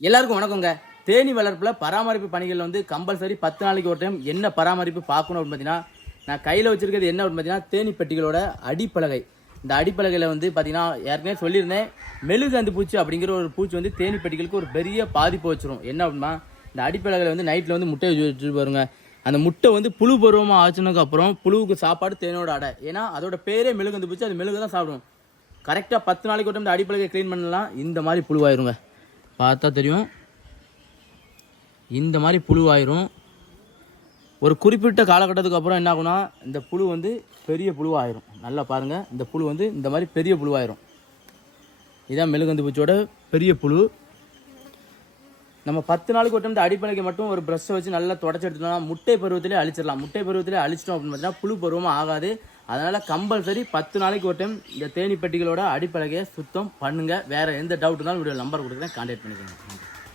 எல்லாருக்கும் வணக்கங்க. தேனி வளர்ப்பில் பராமரிப்பு பணிகள் வந்து கம்பல்சரி 10 நாளைக்கு ஒரு டைம் என்ன பராமரிப்பு பார்க்கணும் அப்படின்னு பார்த்தீங்கன்னா, நான் கையில் வச்சிருக்கிறது என்ன அப்படின்னு பார்த்தீங்கன்னா, தேனி பெட்டிகளோட அடிப்பலகை. இந்த அடிப்பலகையில் வந்து பார்த்தீங்கன்னா, ஏற்கனவே சொல்லியிருந்தேன், மெழுகந்து பூச்சி அப்படிங்கிற ஒரு பூச்சி வந்து தேனி பெட்டிகளுக்கு ஒரு பெரிய பாதிப்பு வச்சிரும். என்ன அப்படின்னா, இந்த அடிப்பலகையில் வந்து நைட்டில் வந்து முட்டை வச்சு பாருங்க. அந்த முட்டை வந்து புழு பருவமாக ஆச்சுனதுக்கு அப்புறம் புழுவுக்கு சாப்பாடு தேனோட அடை. ஏன்னா அதோட பேரே மெழுகந்து பூச்சி, அது மெழுகு தான் சாப்பிடும். கரெக்டாக 10 நாளைக்கு ஒரு டைம் இந்த அடிப்பலகை க்ளீன் பண்ணலாம். இந்த மாதிரி புழுவாயிருங்க, பார்த்தா தெரியும். இந்த மாதிரி புழுவாயிரும். ஒரு குறிப்பிட்ட காலகட்டத்துக்கு அப்புறம் என்ன ஆகும்னா, இந்த புழு வந்து பெரிய புழுவாயிரும். நல்லா பாருங்கள், இந்த புழு வந்து இந்த மாதிரி பெரிய புழுவாயிரும். இதுதான் மெழுகந்து பூச்சியோட பெரிய புழு. நம்ம 10 நாளைக்கு ஒரு டைம் இந்த அடிப்படைக்கு மட்டும் ஒரு ப்ரஷ்ஷை வச்சு நல்லா தொடச்சி எடுத்துட்டோம்னா முட்டை பருவத்திலே அழிச்சிடலாம். முட்டை பருவத்திலே அழிச்சிட்டோம் அப்படின்னு பார்த்தீங்கன்னா புழு பருவமாக ஆகாது. அதனால் கம்பல்சரி 10 நாளைக்கு ஒரு டைம் இந்த தேனி பெட்டிகளோட அடிப்பலகையை சுத்தம் பண்ணுங்கள். வேறு எந்த டவுட் இருந்தாலும் வீடியோ நம்பர் கொடுக்குறேன், கான்டாக்ட் பண்ணிக்கோங்க.